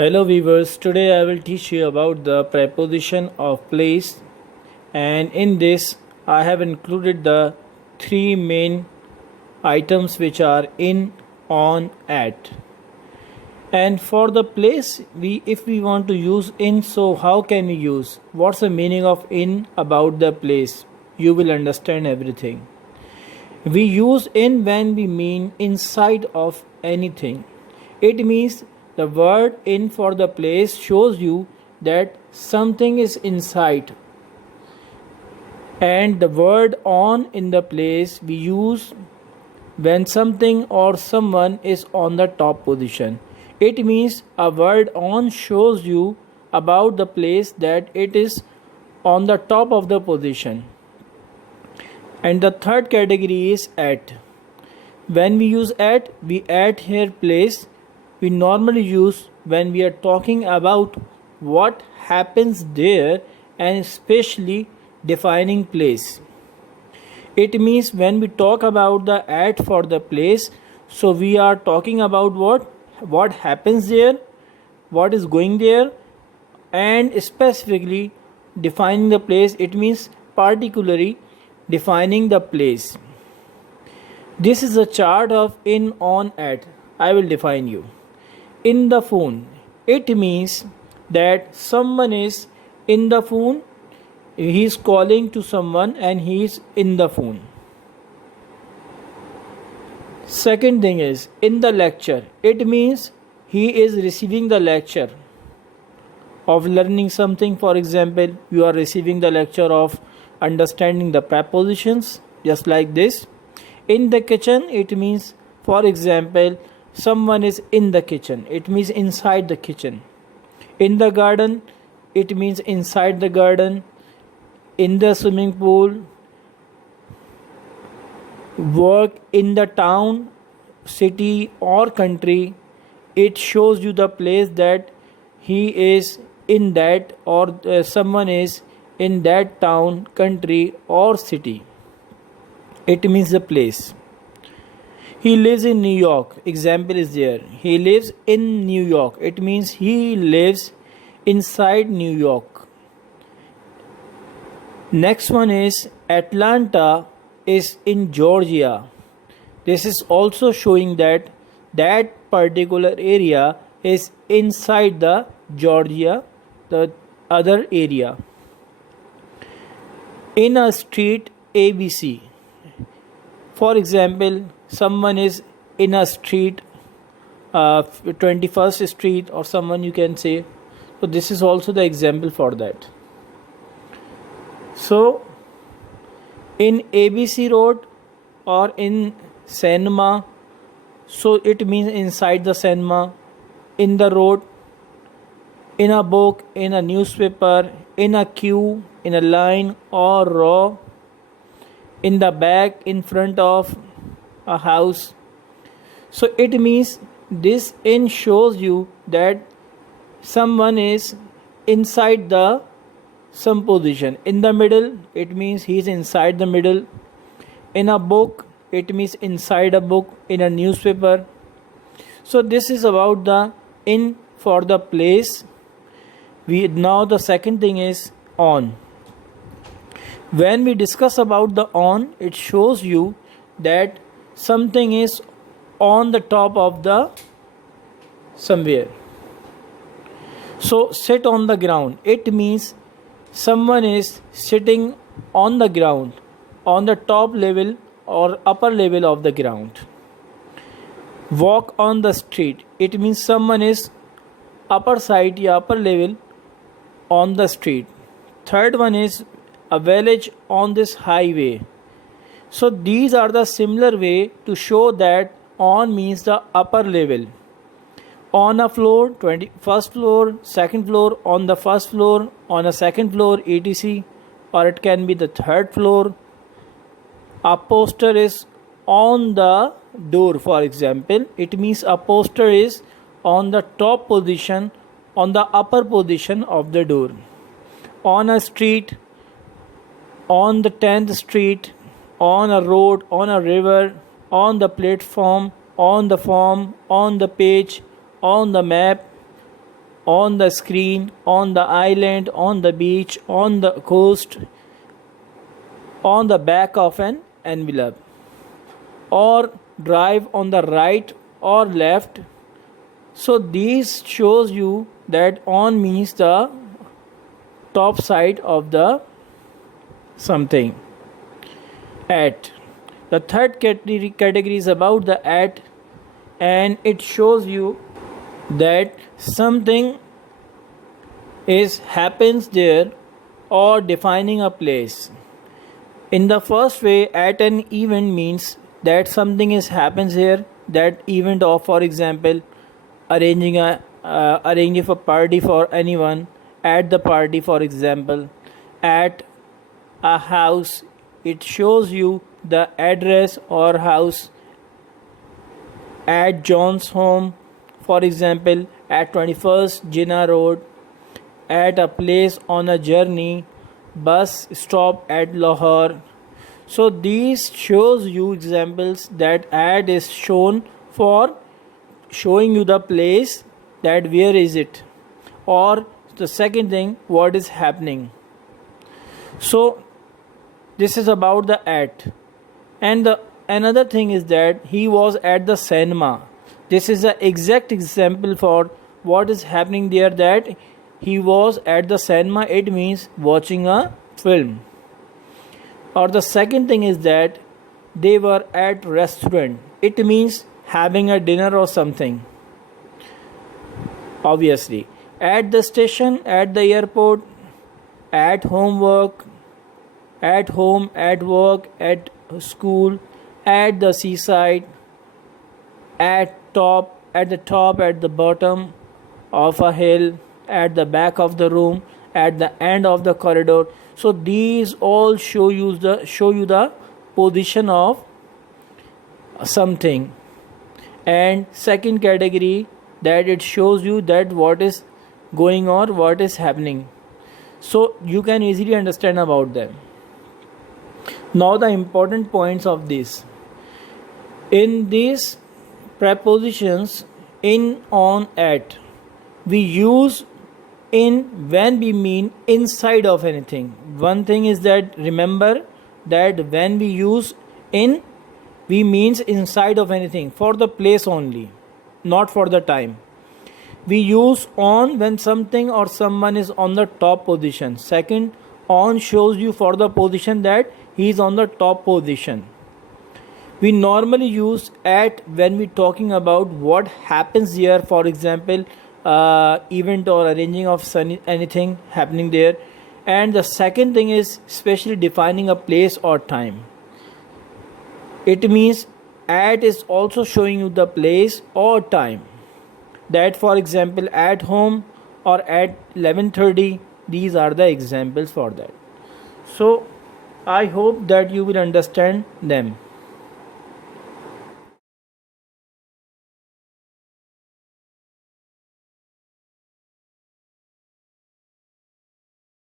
Hello viewers, today I will teach you about the preposition of place, and in this I have included the three main items which are in, on, at. And for the place, if we want to use in, so how can we use? What's the meaning of in about the place? You will understand everything. We use in when we mean inside of anything. It means the word in for the place shows you that something is inside, and the word on in the place we use when something or someone is on the top position. It means a word on shows you about the place that it is on the top of the position. And the third category is at. When we use at, we add here place. We normally use when we are talking about what happens there and especially defining place. It means when we talk about the at for the place, so we are talking about what happens there, what is going there, and specifically defining the place. It means particularly defining the place. This is a chart of in, on, at. I will define you. In the phone, it means that someone is in the phone, he is calling to someone and he is in the phone. Second thing is in the lecture, it means he is receiving the lecture of learning something. For example, you are receiving the lecture of understanding the prepositions, just like this. In the kitchen, it means, for example, someone is in the kitchen. It means inside the kitchen. In the garden, it means inside the garden. In the swimming pool. Work in the town, city or country. It shows you the place that he is in that, or someone is in that town, country or city. It means the place. He lives in New York. Example is there. He lives in New York. It means he lives inside New York. Next one is Atlanta is in Georgia. This is also showing that that particular area is inside the Georgia, the other area. In a street ABC. For example, someone is in a street, 21st Street, or someone you can say. So this is also the example for that. So in ABC Road or in cinema, so it means inside the cinema. In the road, in a book, in a newspaper, in a queue, in a line or row, in the back, in front of a house. So it means this in shows you that someone is inside the some position. In the middle, it means he is inside the middle. In a book, it means inside a book. In a newspaper. So this is about the in for the place. Now the second thing is on. When we discuss about the on, it shows you that something is on the top of the somewhere. So sit on the ground. It means someone is sitting on the ground, on the top level or upper level of the ground. Walk on the street. It means someone is upper side, upper level on the street. Third one is a village on this highway. So these are the similar way to show that on means the upper level. On a floor, 21st floor, second floor, on the first floor, on a second floor, etc. Or it can be the third floor. A poster is on the door, for example. It means a poster is on the top position, on the upper position of the door. On a street, on the 10th street, on a road, on a river, on the platform, on the form, on the page, on the map, on the screen, on the island, on the beach, on the coast, on the back of an envelope, or drive on the right or left. So these shows you that on means the top side of the something. At. The third category is about the at, and it shows you that something is happens there or defining a place. In the first way, at an event means that something is happens here. That event of, for example, arranging a party for anyone. At the party, for example, at a house, it shows you the address or house. At John's home, for example, at 21st Jinnah Road. At a place on a journey, bus stop at Lahore. So these shows you examples that at is shown for showing you the place, that where is it, or the second thing, what is happening. So this is about the at. And the another thing is that he was at the cinema. This is the exact example for what is happening there, that he was at the cinema. It means watching a film. Or the second thing is that they were at restaurant. It means having a dinner or something. Obviously, at the station, at the airport, at homework, at home, at work, at school, at the seaside, at the top, at the bottom of a hill, at the back of the room, at the end of the corridor. So these all show you the position of something. And second category, that it shows you that what is going on, what is happening. So you can easily understand about them. Now the important points of this. In these prepositions, in, on, at, we use in when we mean inside of anything. One thing is that remember that when we use in, we means inside of anything, for the place only, not for the time. We use on when something or someone is on the top position. Second, on shows you for the position, that he is on the top position. We normally use at when we talking about what happens here, for example, event or arranging of anything happening there. And the second thing is especially defining a place or time. It means at is also showing you the place or time. That, for example, at home or at 11:30, these are the examples for that. So I hope that you will understand them.